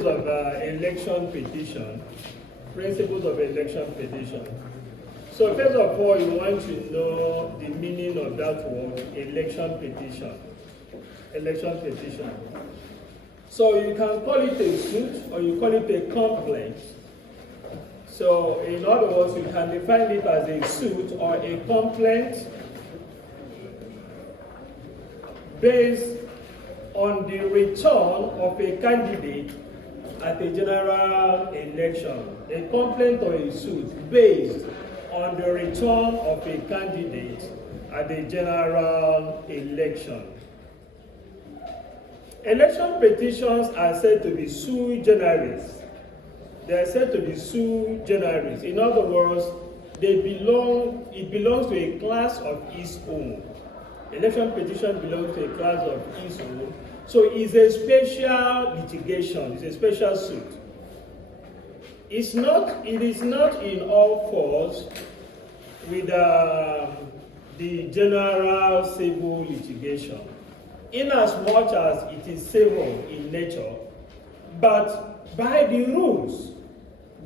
Of election petition, principles of election petition. So first of all, you want to know the meaning of that word, election petition. Election petition. So you can call it a suit or you call it a complaint. So in other words, you can define it as a suit or a complaint based on the return of a candidate at a general election. A complaint or a suit based on the return of a candidate at a general election. Election petitions are said to be sui generis. They are said to be sui generis. In other words, it belongs to a class of its own. Election petition belongs to a class of its own. So it's a special litigation, it's a special suit. It is not in all fours with the general civil litigation, in as much as it is civil in nature, but by the rules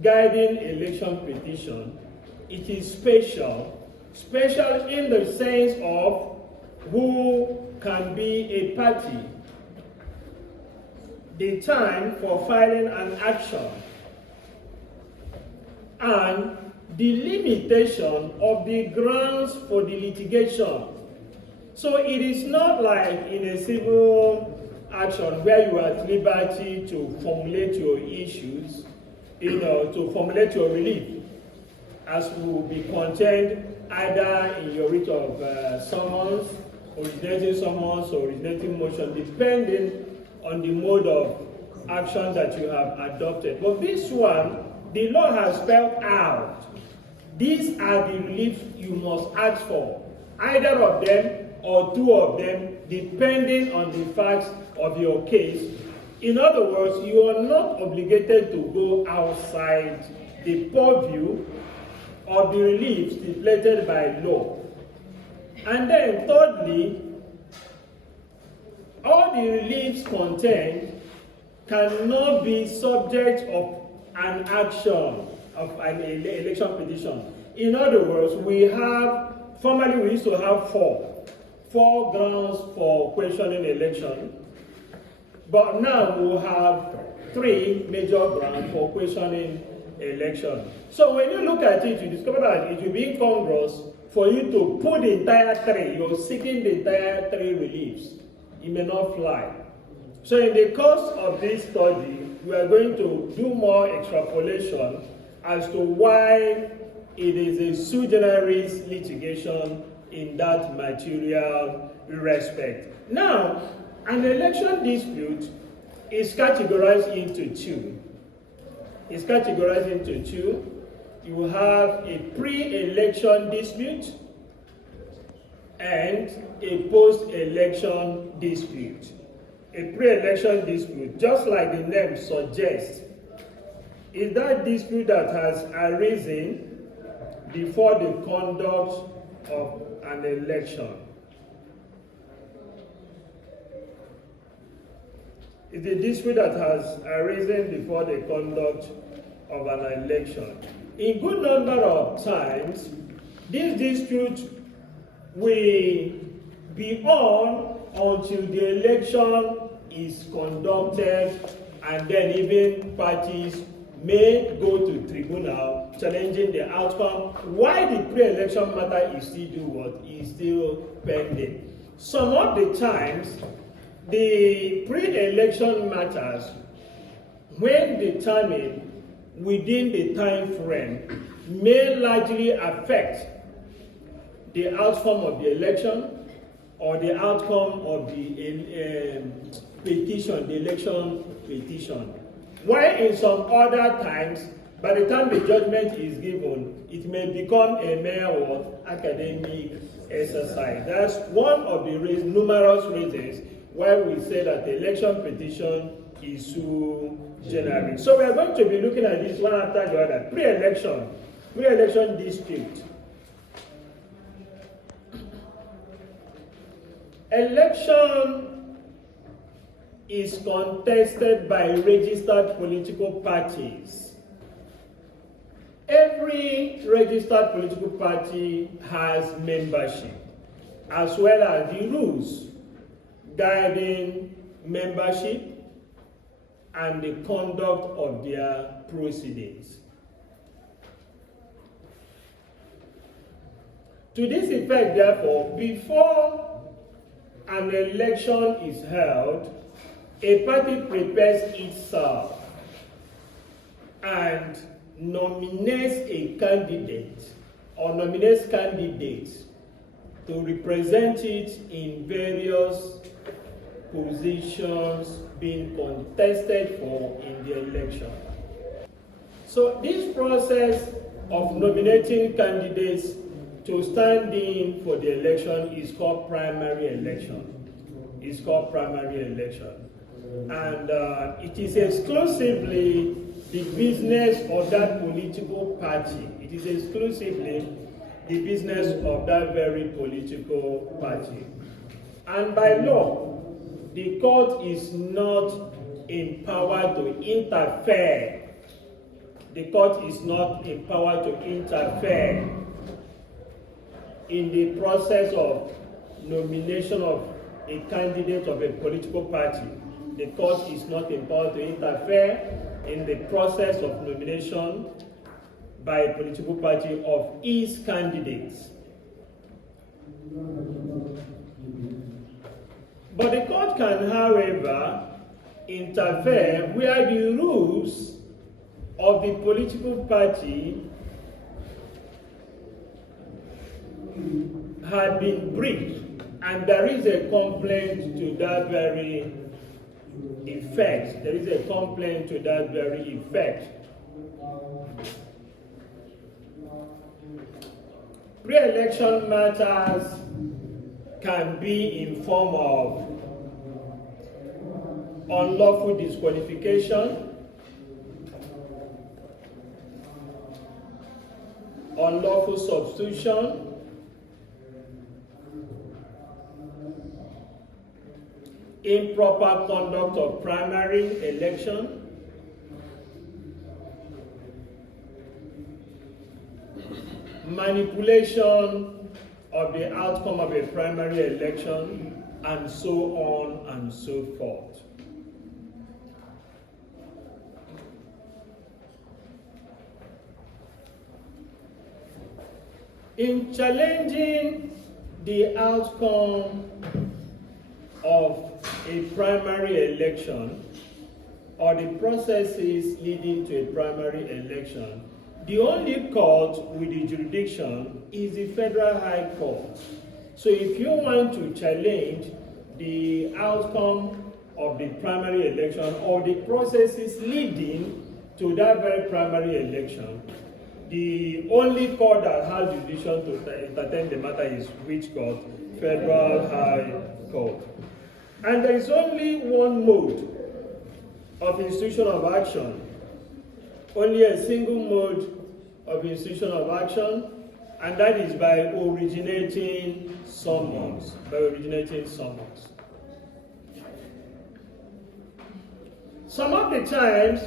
guiding election petition, it is special in the sense of who can be a party, the time for filing an action, and the limitation of the grounds for the litigation. So it is not like in a civil action where you are at liberty to formulate your issues, to formulate your relief, as will be contained either in your writ of summons, originating summons, or originating motion, depending on the mode of action that you have adopted. But this one, the law has spelled out. These are the reliefs you must ask for, either of them or two of them, depending on the facts of your case. In other words, you are not obligated to go outside the purview of the reliefs stipulated by law. And then thirdly, all the reliefs contained cannot be subject of an action of an election petition. In other words, formerly we used to have four grounds for questioning election, but now we'll have 3 major grounds for questioning election. So when you look at it, you discover that it will be incongruous for you to put the entire 3, you're seeking the entire 3 reliefs. It may not fly. So in the course of this study, we are going to do more extrapolation as to why it is a sui generis litigation in that material respect. Now, an election dispute is categorized into 2. It's categorized into 2. You have a pre-election dispute and a post-election dispute. A pre-election dispute, just like the name suggests, is that dispute that has arisen before the conduct of an election. It's a dispute that has arisen before the conduct of an election. In good number of times, this dispute will be on until the election is conducted, and then even parties may go to tribunal challenging the outcome, while the pre-election matter is still pending. Some of the times, the pre-election matters, when determined within the time frame, may largely affect the outcome of the election or the outcome of the petition, the election petition. While in some other times, by the time the judgment is given, it may become a mere academic exercise. That's one of the numerous reasons why we say that the election petition is sui generis. So we are going to be looking at this one after the other. Pre-election dispute. Election is contested by registered political parties. Every registered political party has membership, as well as the rules guiding membership and the conduct of their proceedings. To this effect, therefore, before an election is held, a party prepares itself and nominates a candidate or nominates candidates to represent it in various positions being contested for in the election. So this process of nominating candidates to stand in for the election is called primary election. It's called primary election. And it is exclusively the business of that political party. It is exclusively the business of that very political party. And by law, the court is not empowered to interfere. The court is not empowered to interfere in the process of nomination of a candidate of a political party. The court is not empowered to interfere in the process of nomination by a political party of its candidates. But the court can, however, interfere where the rules of the political party had been breached, and there is a complaint to that very effect. There is a complaint to that very effect. Pre-election matters can be in form of unlawful disqualification, unlawful substitution, improper conduct of primary election, manipulation of the outcome of a primary election, and so on and so forth. In challenging the outcome of a primary election or the processes leading to a primary election, the only court with the jurisdiction is the Federal High Court. So if you want to challenge the outcome of the primary election or the processes leading to that very primary election, the only court that has jurisdiction to entertain the matter is which court? Federal High Court. And there is only one mode of institution of action, only a single mode of institution of action, and that is by originating summons. Some of the times,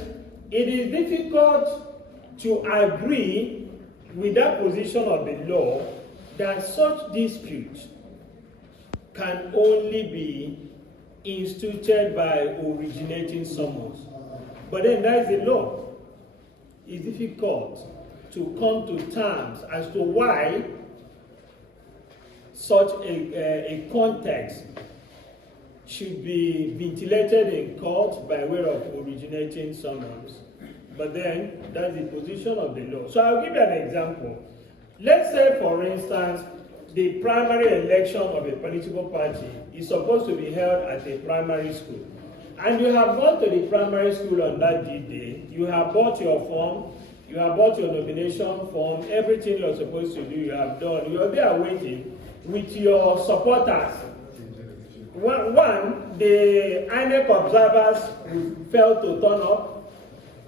it is difficult to agree with that position of the law that such dispute can only be instituted by originating summons. But then that is the law. It's difficult to come to terms as to why such a context should be ventilated in court by way of originating summons. But then that's the position of the law. So I'll give you an example. Let's say, for instance, the primary election of a political party is supposed to be held at a primary school. And you have gone to the primary school on that day, you have bought your form, you have bought your nomination form, everything you're supposed to do, you have done. You're there waiting with your supporters. One, the INEC observers failed to turn up.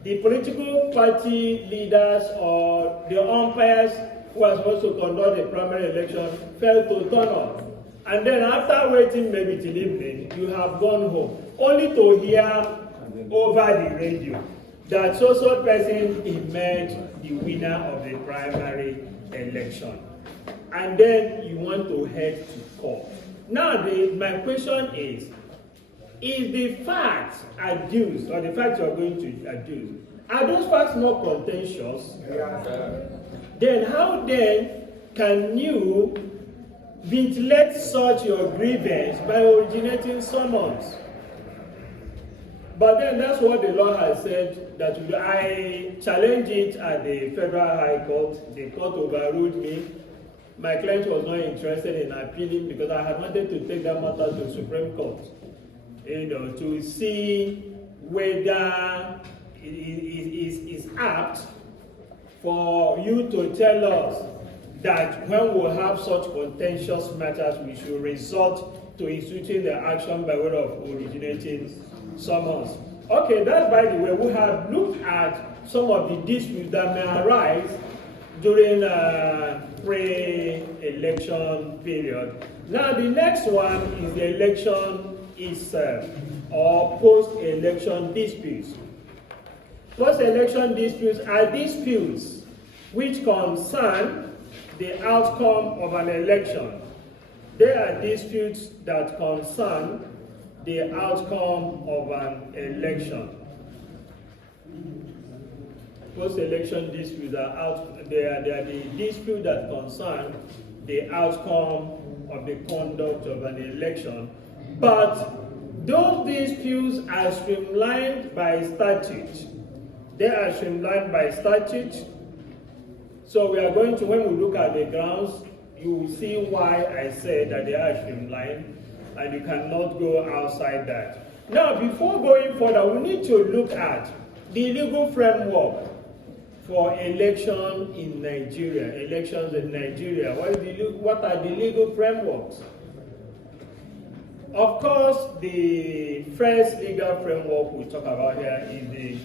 The political party leaders or the umpires who are supposed to conduct the primary election failed to turn up. And then after waiting maybe till evening, you have gone home. only to hear over the radio that so person emerged the winner of the primary election. And then you want to head to court. Now, my question is, if the facts adduced, or the facts you are going to adduce, are those facts not contentious? Then how then can you ventilate such your grievance by originating summons? But then that's what the law has said, that I challenged it at the Federal High Court. The court overruled me. My client was not interested in appealing because I had wanted to take that matter to the Supreme Court, to see whether it is apt for you to tell us that when we have such contentious matters, we should resort to instituting the action by way of originating summons. Okay, that's by the way. We have looked at some of the disputes that may arise during pre-election period. Now, the next one is the election itself, or post-election disputes. Post-election disputes are disputes which concern the outcome of an election. They are disputes that concern the outcome of an election. Post-election disputes they are the disputes that concern the outcome of the conduct of an election. But those disputes are streamlined by statute. They are streamlined by statute. So we are going to, when we look at the grounds, you will see why I said that they are streamlined, and you cannot go outside that. Now, before going further, we need to look at the legal framework for election in Nigeria, elections in Nigeria. What are the legal frameworks? Of course, the first legal framework we talk about here is the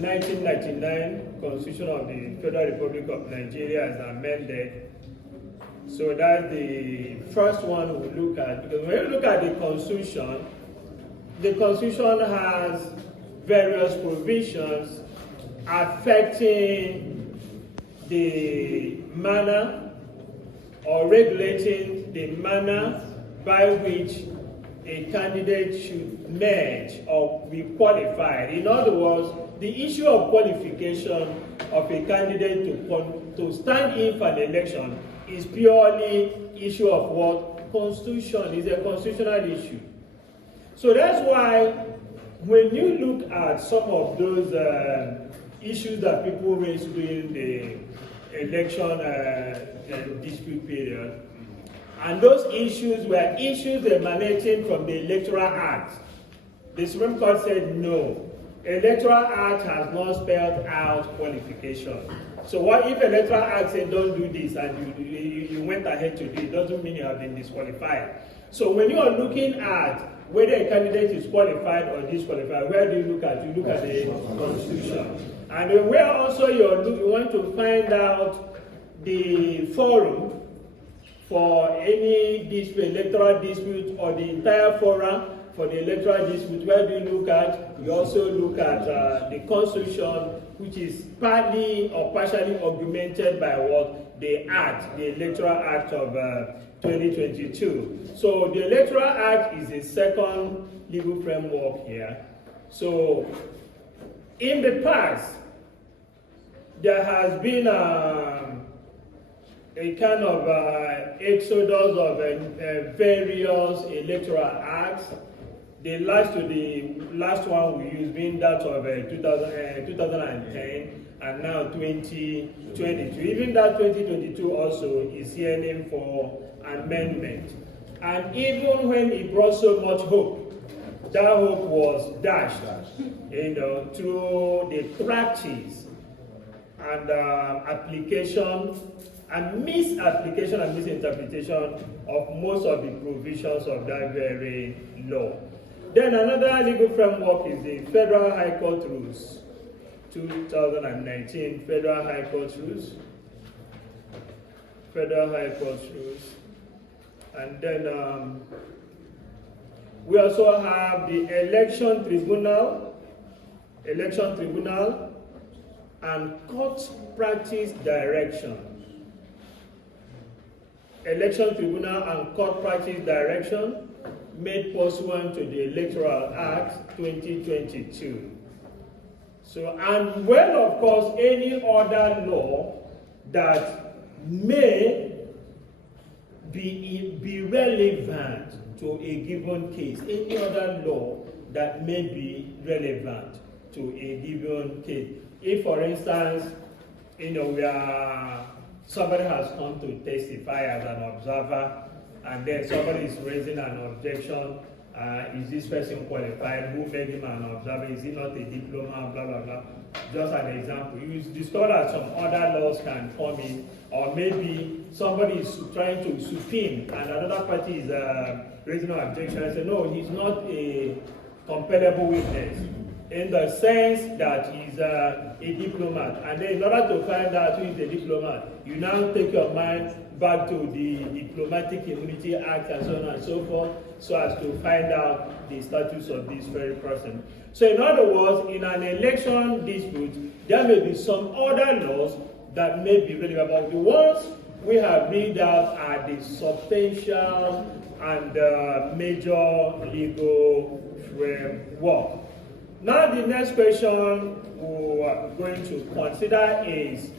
1999 Constitution of the Federal Republic of Nigeria as amended. So that's the first one we look at. Because when you look at the Constitution has various provisions affecting the manner or regulating the manner by which a candidate should merge or be qualified. In other words, the issue of qualification of a candidate to stand in for an election is purely issue of what? Constitution. Is a constitutional issue. So that's why when you look at some of those issues that people raise during the election dispute period, and those issues were issues emanating from the Electoral Act, the Supreme Court said no. Electoral Act has not spelled out qualification. So what if Electoral Act said don't do this and you went ahead to do it, doesn't mean you have been disqualified. So when you are looking at whether a candidate is qualified or disqualified, where do you look at? You look at the Constitution. And where also you want to find out the forum for any dispute, electoral dispute, or the entire fora for the electoral dispute, where do you look at? You also look at the Constitution, which is partly or partially augmented by what? The Act, the Electoral Act of 2022. So the Electoral Act is the second legal framework here. So in the past, there has been a kind of exodus of various electoral acts. The last one we used being that of 2010 and now 2022. Even that 2022 also is yearning for amendment. And even when it brought so much hope, that hope was dashed, through the practice and application and misapplication and misinterpretation of most of the provisions of that very law. Then another legal framework is the Federal High Court Rules, 2019 Federal High Court Rules. Federal High Court Rules. And then We also have the election tribunal, and court practice direction. Election tribunal and court practice direction made pursuant to the Electoral Act 2022. So, and well, of course, any other law that may be relevant to a given case, any other law that may be relevant to a given case. If, for instance, somebody has come to testify as an observer, and then somebody is raising an objection. Is this person qualified? Who made him an observer? Is he not a diploma? Blah, blah, blah. Just an example. You discover that some other laws can come in, or maybe somebody is trying to subpoena and another party is raising an objection and say, no, he's not a compellable witness in the sense that he's a diplomat. And then in order to find out who is a diplomat, you now take your mind back to the Diplomatic Immunity Act and so on and so forth, so as to find out the status of this very person. So in other words, in an election dispute, there may be some other laws that may be relevant, but the ones we have read out are the substantial and major legal framework. Now the next question we are going to consider is,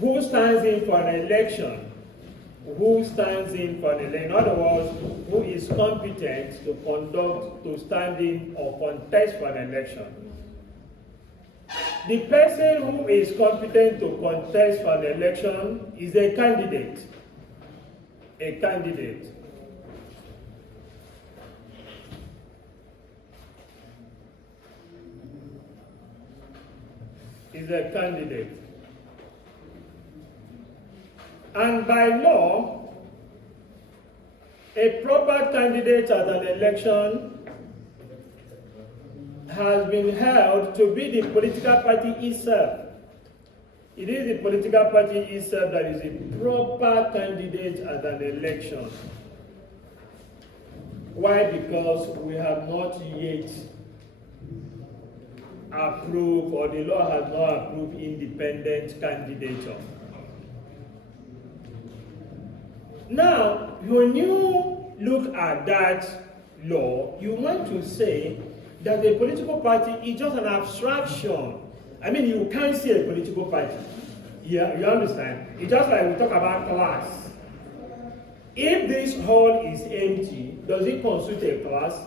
who stands in for an election? Who stands in for an election? In other words, who is competent to stand in or contest for an election? The person who is competent to contest for an election is a candidate. A candidate. Is a candidate. And by law, a proper candidate at an election has been held to be the political party itself. It is the political party itself that is a proper candidate at an election. Why? Because we have not yet approved, or the law has not approved, independent candidature. Now, when you look at that law, you want to say that the political party is just an abstraction. I mean, you can't see a political party. Yeah, you understand? It's just like we talk about class. If this hall is empty, does it constitute a class?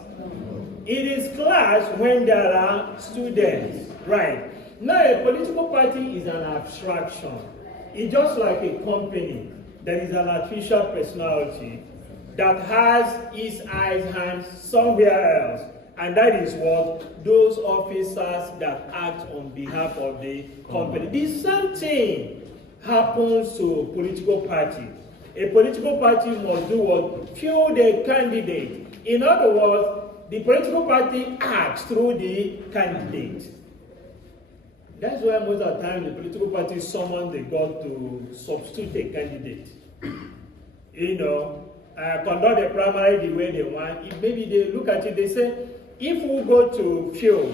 It is class when there are students, right? Now, a political party is an abstraction. It's just like a company. There is an artificial personality that has its eyes, hands somewhere else. And that is what those officers that act on behalf of the company. The same thing happens to a political party. A political party must do what? Field a candidate. In other words, the political party acts through the candidate. That's why most of the time the political party summon the God to substitute a candidate. Conduct the primary the way they want. If maybe they look at it, they say, if we go to field,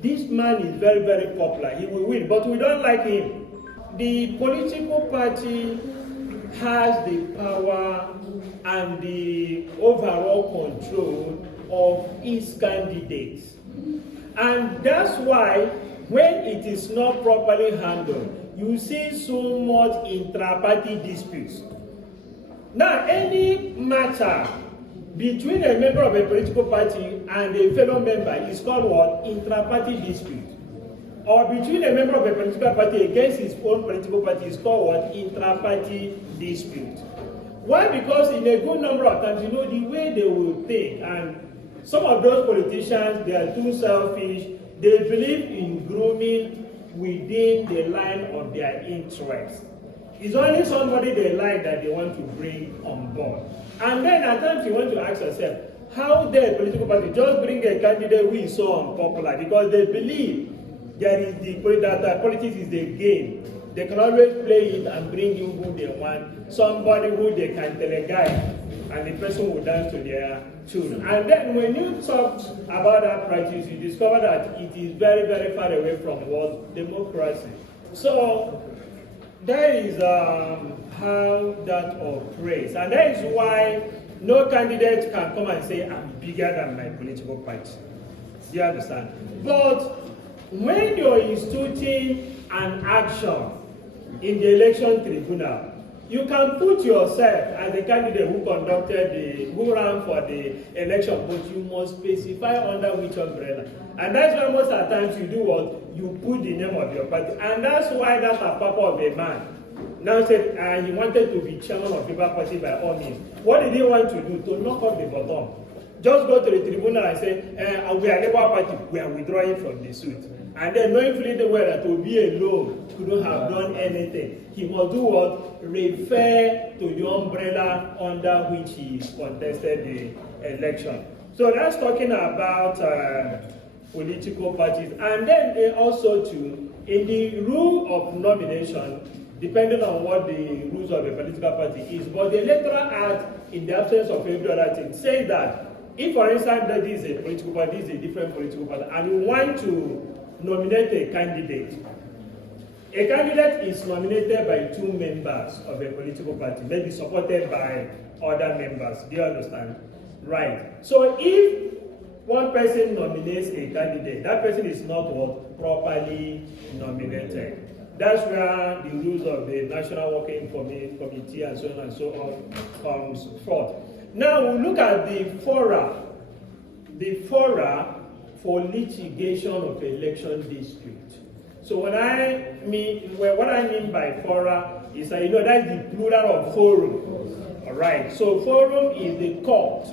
this man is very, very popular. He will win, but we don't like him. The political party has the power and the overall control of its candidates. And that's why when it is not properly handled, you see so much intra-party disputes. Now, any matter between a member of a political party and a fellow member is called what? Intra-party dispute. Or between a member of a political party against his own political party is called what? Intra-party dispute. Why? Because in a good number of times, the way they will think, and some of those politicians, they are too selfish. They believe in grooming within the line of their interests. It's only somebody they like that they want to bring on board. And then at times you want to ask yourself, how dare a political party just bring a candidate who is so unpopular? Because they believe that politics is a game. They can always play it and bring in who they want, somebody who they can teleguide and the person will dance to their tune. And then when you talk about that practice, you discover that it is very, very far away from what democracy. So that is how that operates. And that is why no candidate can come and say, I'm bigger than my political party. Do you understand? But when you're instituting an action in the election tribunal, you can put yourself as a candidate who ran for the election, but you must specify under which umbrella. And that's why most of the times you do what? You put the name of your party. And that's why that's a papa of a man now said he wanted to be chairman of Labour Party by all means. What did he want to do? To knock off the bottom. Just go to the tribunal and say, we are Labour Party, we are withdrawing from the suit. And then knowing fully well that to be alone couldn't have done anything. He must do what? Refer to the umbrella under which he contested the election. So that's talking about political parties. And then they also too, in the rule of nomination, depending on what the rules of a political party is, but the Electoral Act, in the absence of every other thing, says that if, for instance, that this is a political party, this is a different political party, and you want to nominate a candidate is nominated by 2 members of a political party, maybe supported by other members. Do you understand? Right. So if one person nominates a candidate, that person is not what? Properly nominated. That's where the rules of the National Working Committee and so on and so on comes forth. Now we look at the fora. The fora for litigation of election dispute. So what I mean by fora is that that's the plural of forum. All right. So forum is the court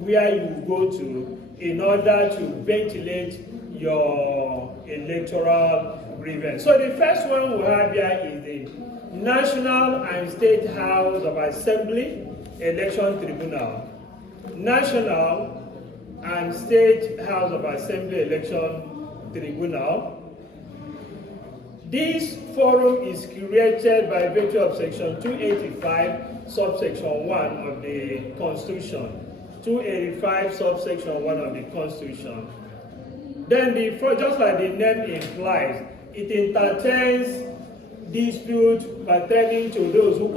where you go to in order to ventilate your electoral grievance. So the first one we have here is the National and State House of Assembly Election Tribunal. National and State House of Assembly Election Tribunal. This forum is created by virtue of Section 285, subsection 1 of the Constitution. 285, subsection 1 of the Constitution. Then, just like the name implies, it entertains dispute pertaining to those who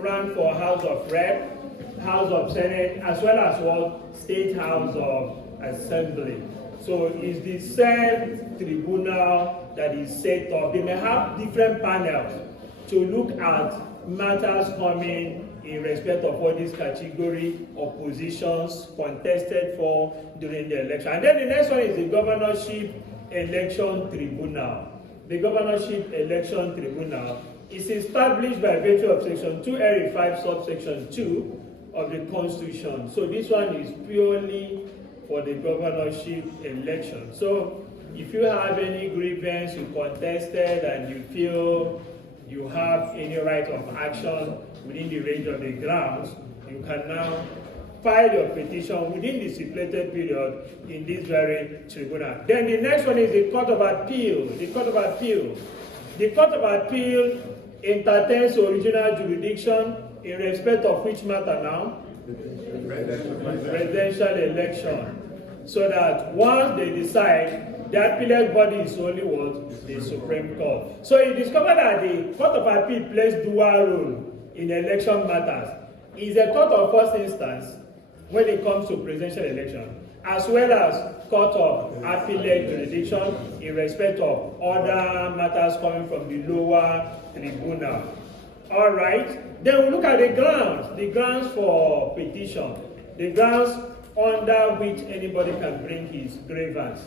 ran for House of Rep, House of Senate, as well as what? State House of Assembly. So it's the same tribunal that is set up. They may have different panels to look at matters coming in respect of what this category of positions contested for during the election. And then the next one is the Governorship Election Tribunal. The Governorship Election Tribunal is established by virtue of Section 285, subsection 2 of the Constitution. So this one is purely for the governorship election. So if you have any grievance you contested and you feel you have any right of action within the range of the grounds, you can now file your petition within the stipulated period in this very tribunal. Then the next one is the Court of Appeal. The Court of Appeal. The Court of Appeal entertains original jurisdiction in respect of which matter now? Presidential election. So that once they decide, the appellate body is only what? The Supreme Court. So you discover that the Court of Appeal plays dual role in election matters. It's a court of first instance when it comes to presidential election, as well as Court of Appellate jurisdiction in respect of other matters coming from the lower tribunal. All right. Then we look at the grounds for petition, the grounds under which anybody can bring his grievance.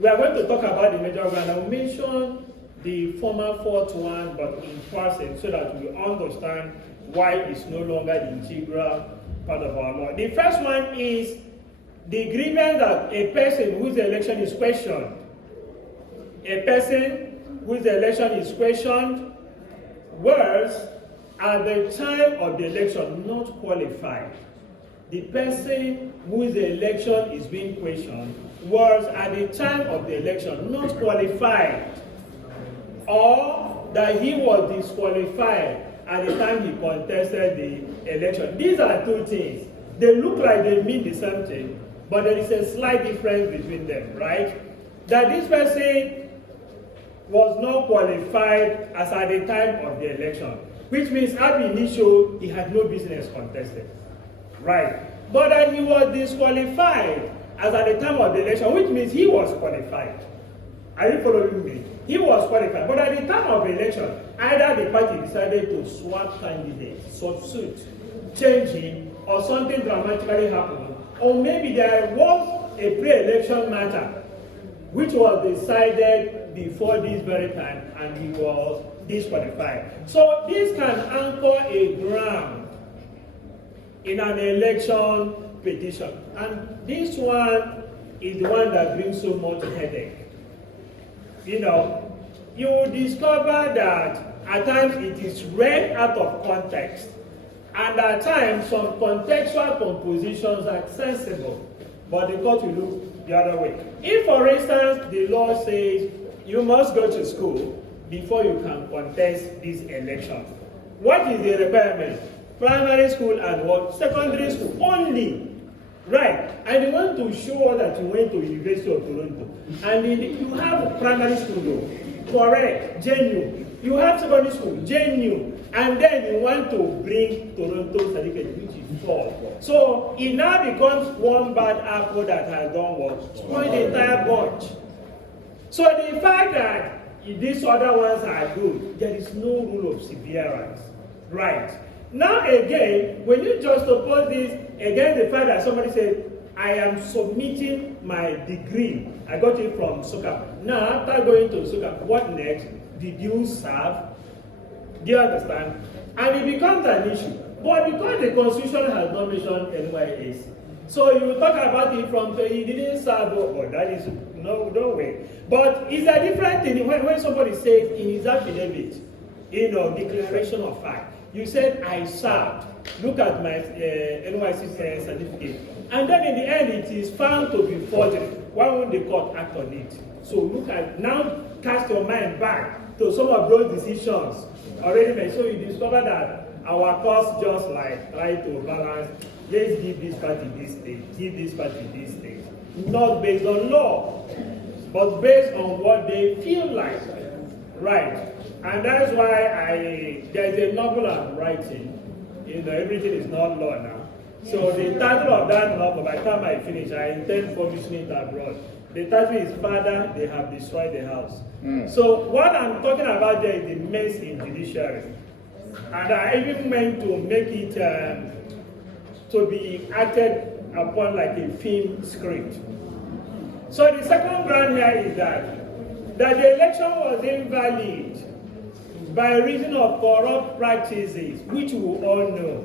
We are going to talk about the major ground. I will mention the former fourth one, but in person, so that we understand why it's no longer the integral part of our law. The first one is the grievance that a person whose election is questioned. A person whose election is questioned was at the time of the election not qualified. The person whose election is being questioned was at the time of the election not qualified, or that he was disqualified at the time he contested the election. These are two things. They look like they mean the same thing, but there is a slight difference between them, right? That this person was not qualified as at the time of the election, which means ab initio, he had no business contested, right? But that he was disqualified as at the time of the election, which means he was qualified. Are you following me? He was qualified, but at the time of the election, either the party decided to swap candidates, substitute, change him, or something dramatically happened, or maybe there was a pre-election matter which was decided before this very time, and he was disqualified. So this can anchor a ground in an election petition, and this one is the one that brings so much headache. You know, you will discover that at times it is read out of context, and at times some contextual compositions are sensible, but the court will look the other way. If, for instance, the law says you must go to school before you can contest this election, what is the requirement? Primary school and what? Secondary school only. Right, and you want to show that you went to University of Toronto, and you have primary school though, correct, genuine. You have secondary school, genuine, and then you want to bring Toronto certificate, which is false. So it now becomes one bad apple that has done what? Spoil the entire bunch. So the fact that these other ones are good, there is no rule of severance, right? Now again, when you juxtapose this against the fact that somebody said, I am submitting my degree, I got it from SOCAP. Now after going to SOCAP, what next? Did you serve? Do you understand? And it becomes an issue. But because the Constitution has not mentioned NYS, so you talk about it from, so he didn't serve, or that is, no way. But it's a different thing when somebody says in his affidavit, declaration of fact, you said, I served. Look at my NYC certificate. And then in the end, it is found to be forgery. Why won't the court act on it? So look at, now cast your mind back to some of those decisions already made. So you discover that our courts just like try to balance, let's give this party this state, give this party this state. Not based on law, but based on what they feel like. Right. And that's why there's a novel I'm writing. Everything is not law now. So the title of that novel, by the time I finish, I intend publishing it abroad. The title is Father, They Have Destroyed the House. So what I'm talking about there is the mess in judiciary. And I even meant to make it to be acted upon like a film script. So the second ground here is that the election was invalid by reason of corrupt practices, which we all know.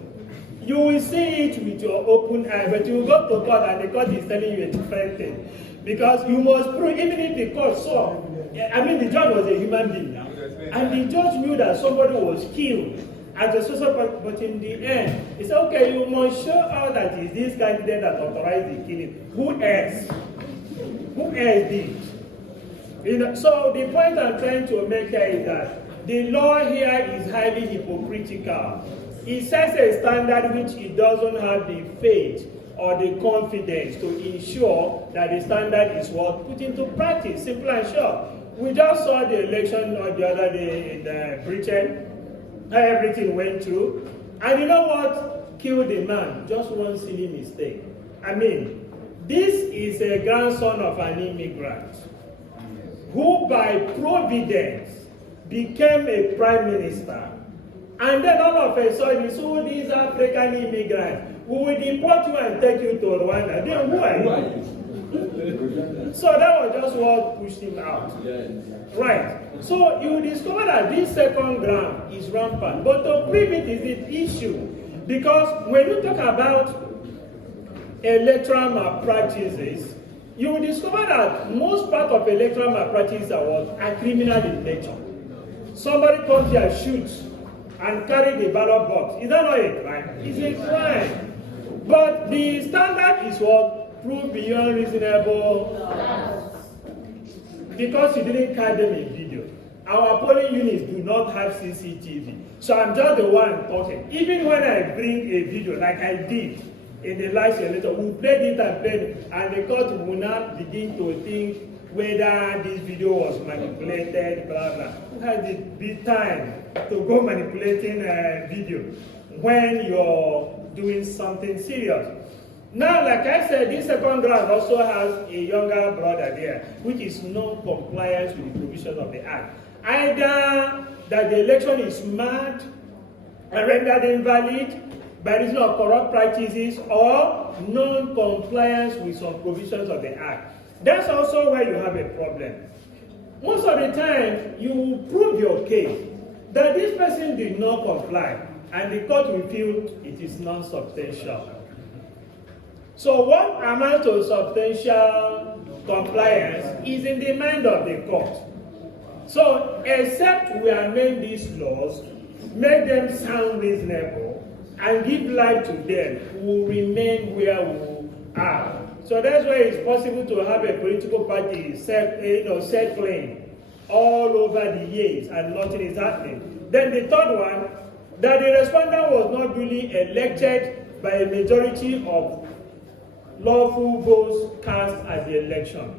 You will see it with your open eye, but you will go to court and the court is telling you a different thing. Because you must prove, even if the court saw, the judge was a human being now, and the judge knew that somebody was killed at the social point, but in the end, he said, okay, you must show us that it's this candidate that authorized the killing. Who else? Who else did? So the point I'm trying to make here is that the law here is highly hypocritical. It sets a standard which it doesn't have the faith or the confidence to ensure that the standard is what put into practice. Simple and short. We just saw the election on the other day in Britain, how everything went through. And you know what killed the man? Just one silly mistake. This is a grandson of an immigrant who by providence became a prime minister, and then all of a sudden, so these African immigrants, we will deport you and take you to Rwanda. Then who are you? So that was just what pushed him out. Right. So you discover that this second ground is rampant, but to prove it is an issue, because when you talk about electoral malpractices, you will discover that most part of electoral malpractices are criminal in nature. Somebody comes here, shoots, and carry the ballot box. Is that not a crime? It's a crime. But the standard is what? Prove beyond reasonable. Because you didn't catch them in video. Our polling units do not have CCTV. So I'm just the one talking. Even when I bring a video, like I did, in the last election. We played it and played it, and the court will now begin to think whether this video was manipulated, blah, blah. Who has the time to go manipulating a video when you're doing something serious? Now, like I said, this second ground also has a younger brother there, which is non-compliance with the provisions of the Act. Either that the election is marred and rendered invalid by reason of corrupt practices, or non-compliance with some provisions of the Act. That's also where you have a problem. Most of the time, you prove your case that this person did not comply, and the court will feel it is non-substantial. So what amounts to substantial compliance is in the mind of the court. So except we amend these laws, make them sound reasonable, and give life to them, we will remain where we are. So that's why it's possible to have a political party circling all over the years and nothing is happening. Then the third one, that the respondent was not duly elected by a majority of lawful votes cast at the election.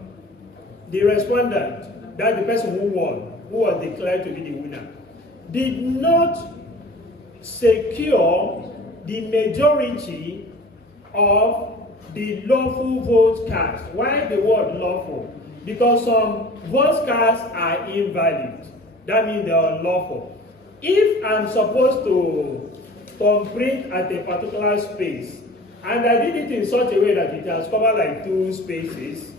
The respondent, that's the person who won, who was declared to be the winner, did not secure the majority of the lawful votes cast. Why the word lawful? Because some votes cast are invalid. That means they are unlawful. If I'm supposed to print at a particular space, and I did it in such a way that it has covered like 2 spaces,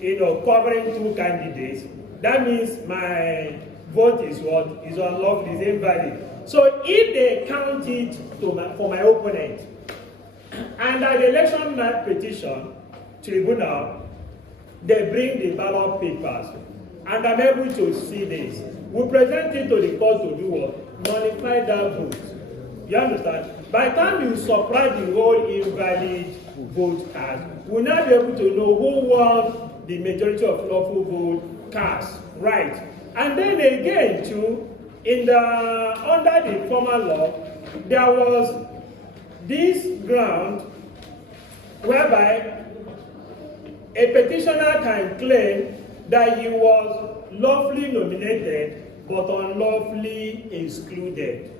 covering 2 candidates, that means my vote is what? Is unlawful, is invalid. So if they count it for my opponent, and at the election petition tribunal, they bring the ballot papers, and I'm able to see this, we present it to the court to do what? Nullify that vote. You understand? By the time you subtract the whole invalid vote cast, we'll now be able to know who won the majority of lawful vote cast, right? And then again, too, under the former law, there was this ground whereby a petitioner can claim that he was lawfully nominated but unlawfully excluded.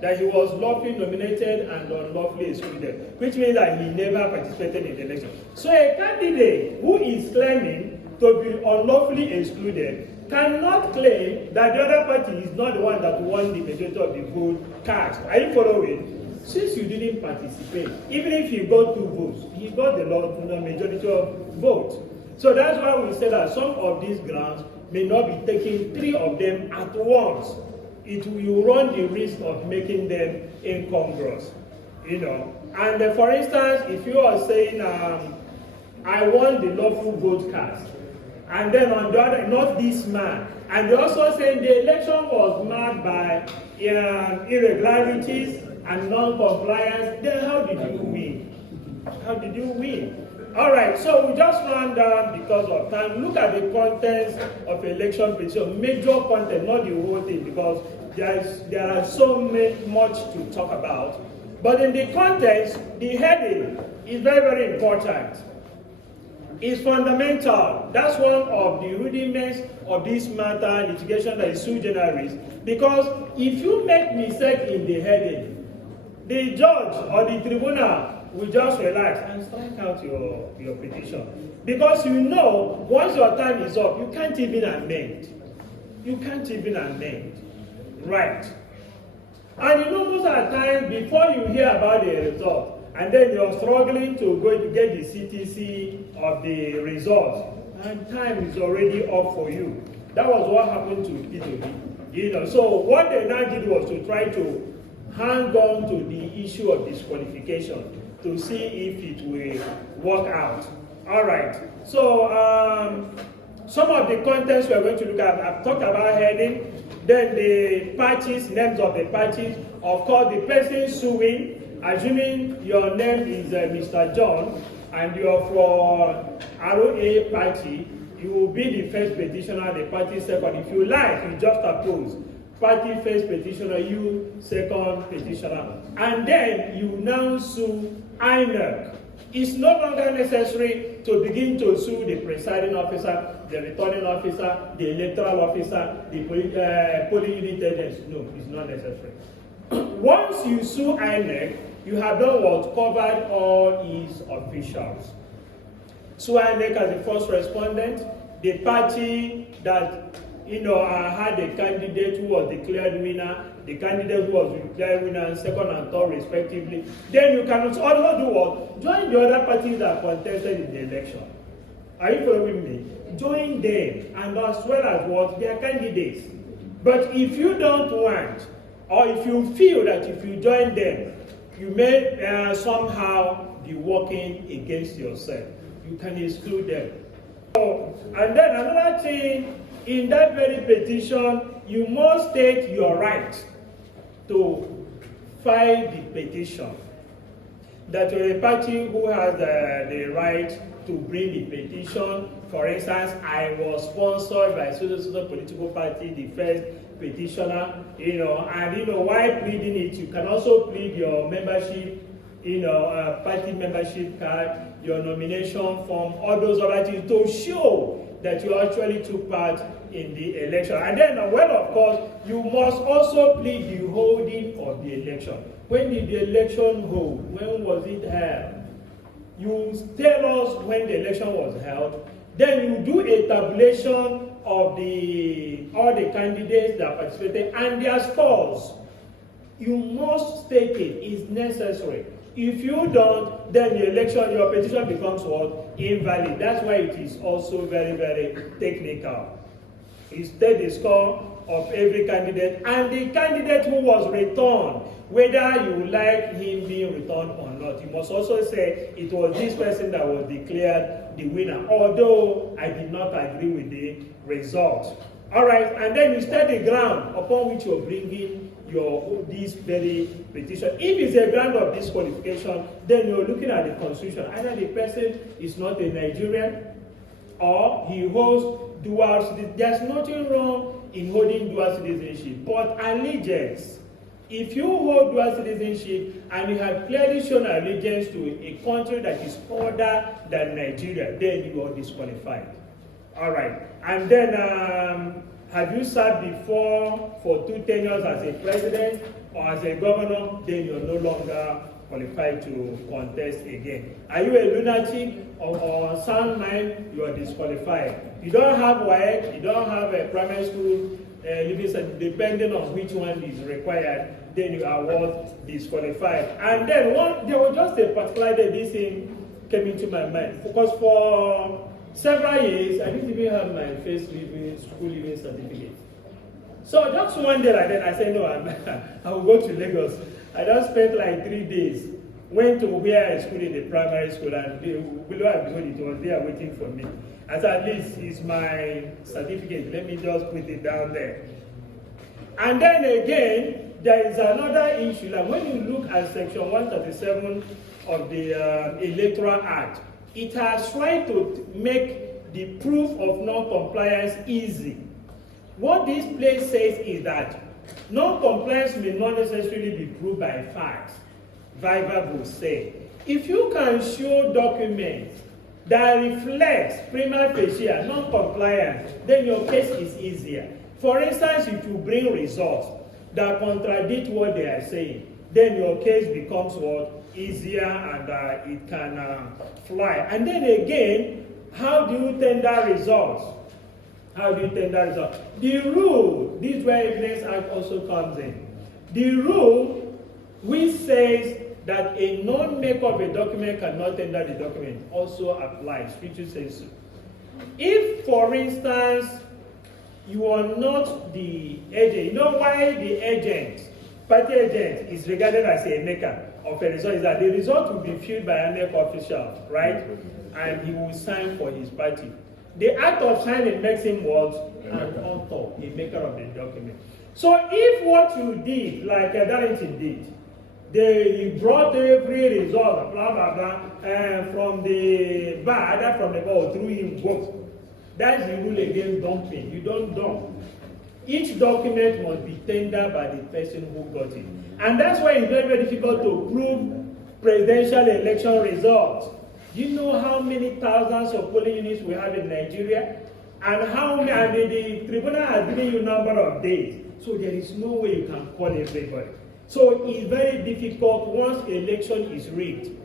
That he was lawfully nominated and unlawfully excluded, which means that he never participated in the election. So a candidate who is claiming to be unlawfully excluded cannot claim that the other party is not the one that won the majority of the vote cast. Are you following? Since you didn't participate, even if you got 2 votes, you got the majority of votes. So that's why we say that some of these grounds may not be taking 3 of them at once. You run the risk of making them incongruous, And for instance, if you are saying, I won the lawful vote cast, and then on the other, not this man, and you're also saying the election was marked by irregularities and non-compliance, then how did you win? How did you win? All right, so we just run down because of time. Look at the contents of election petition, major content, not the whole thing, because there are so much to talk about. But in the context, the heading is very, very important. It's fundamental. That's one of the rudiments of this matter, litigation that is sui generis. Because if you make mistake in the heading, the judge or the tribunal will just relax and strike out your petition. Because once your time is up, you can't even amend. You can't even amend. Right. And most of the time, before you hear about the result, and then you're struggling to go to get the CTC of the results, and time is already up for you. That was what happened to P2B. So what they now did was to try to hang on to the issue of disqualification to see if it will work out. All right. So some of the contents we're going to look at, I've talked about heading, then the parties, names of the parties, of course the person suing, assuming your name is Mr. John and you're for ROA party, you will be the first petitioner, the party second. If you like, you just oppose. party first petitioner, you second petitioner, and then you now sue INEC. It's no longer necessary to begin to sue the presiding officer, the returning officer, the electoral officer, the polling unit agents. No, it's not necessary. Once you sue INEC, you have done what? Covered all his officials. Sue INEC as the first respondent, the party that had a candidate who was declared winner, the candidate who was declared winner, second and third respectively. Then you can also do what? Join the other parties that contested in the election. Are you following me? Join them, and as well as what? Their candidates. But if you don't want, or if you feel that if you join them, you may somehow be working against yourself, you can exclude them. And then another thing, in that very petition, you must state your right to file the petition. That you're a party who has the right to bring the petition. For instance, I was sponsored by so political party, the first petitioner, and while pleading it, you can also plead your membership, party membership card, your nomination form, all those other things to show that you actually took part in the election. And then, of course, you must also plead the holding of the election. When did the election hold? When was it held? You tell us when the election was held. Then you do a tabulation of all the candidates that participated and their scores. You must state it. It's necessary. If you don't, then the election, your petition becomes what? Invalid. That's why it is also very, very technical. You state the score of every candidate and the candidate who was returned, whether you like him being returned or not. You must also say it was this person that was declared the winner, although I did not agree with the result. All right, and then you state the ground upon which you're bringing this very petition. If it's a ground of disqualification, then you're looking at the constitution. Either the person is not a Nigerian or he holds dual citizenship. There's nothing wrong in holding dual citizenship, but allegiance. If you hold dual citizenship and you have clearly shown allegiance to a country that is older than Nigeria, then you are disqualified. All right, and then have you served before for 2 tenures as a president or as a governor? Then you're no longer qualified to contest again. Are you a lunatic or sound mind? You are disqualified. You don't have WAEC, you don't have a primary school living certificate, depending on which one is required, then you are what? Disqualified. And then there was just a particular day this thing came into my mind. Because for several years, I didn't even have my first school living certificate. So just one day like that, I said, no, I will go to Lagos. I just spent like 3 days. Went to where I schooled in the primary school, and below I behold, it was there waiting for me. I said, at least it's my certificate. Let me just put it down there. And then again, there is another issue. Like when you look at Section 137 of the Electoral Act, it has tried to make the proof of non-compliance easy. What this place says is that non-compliance may not necessarily be proved by facts. Viva will say, if you can show documents that reflect prima facie non-compliance, then your case is easier. For instance, if you bring results that contradict what they are saying, then your case becomes what? Easier, and it can fly. And then again, how do you tender results? How do you tender results? The rule, this is where Evidence Act also comes in. The rule which says that a non-maker of a document cannot tender the document also applies, which says so. If, for instance, you are not the agent, you know why the agent, party agent, is regarded as a maker of a result, is that the result will be filled by a NEC official, right? And he will sign for his party. The act of signing makes him what? An author, a maker of the document. So if what you did, like Darlington did, they brought every result, blah, blah, blah, from the bar, either from the bar or through him both. That's the rule against dumping. You don't dump. each document must be tendered by the person who got it. And that's why it's very, very difficult to prove presidential election results. Do you know how many thousands of polling units we have in Nigeria? And how many, and the tribunal has given you a number of days. So there is no way you can call everybody. So it's very difficult once the election is rigged.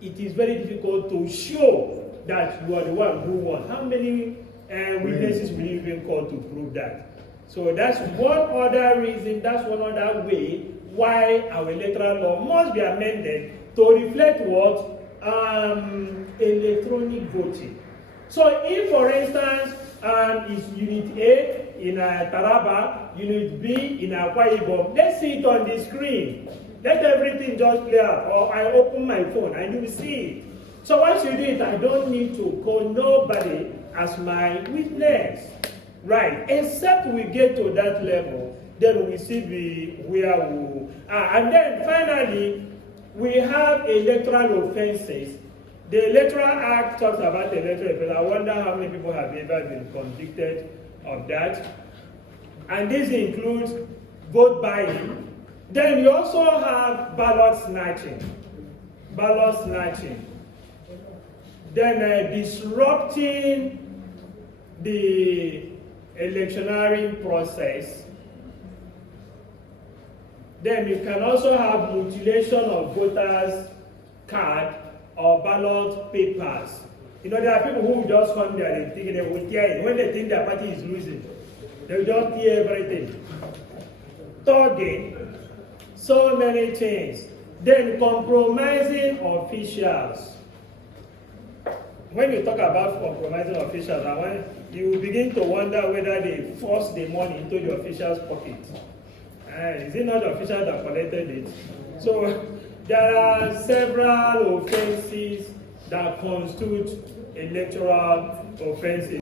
It is very difficult to show that you are the one who won. How many witnesses will you even call to prove that? So that's one other reason, that's one other way why our electoral law must be amended to reflect what? Electronic voting. So if, for instance, it's Unit A in Taraba, Unit B in Akwa Ibom, let's see it on the screen. Let everything just play out. Or I open my phone and you will see it. So once you do it, I don't need to call nobody as my witness. Right. Except we get to that level, then we see where we and then finally, we have electoral offenses. The Electoral Act talks about electoral offenses. I wonder how many people have ever been convicted of that. And this includes vote buying. Then you also have ballot snatching. Ballot snatching. Then disrupting the electioneering process. Then you can also have mutilation of voters' card or ballot papers. You know, there are people who just come there and think they will tear it. When they think their party is losing, they will just tear everything. Thugging, so many things. Then compromising officials. When you talk about compromising officials, you begin to wonder whether they force the money into the official's pocket. Is it not the official that collected it? So there are several offenses that constitute electoral offenses.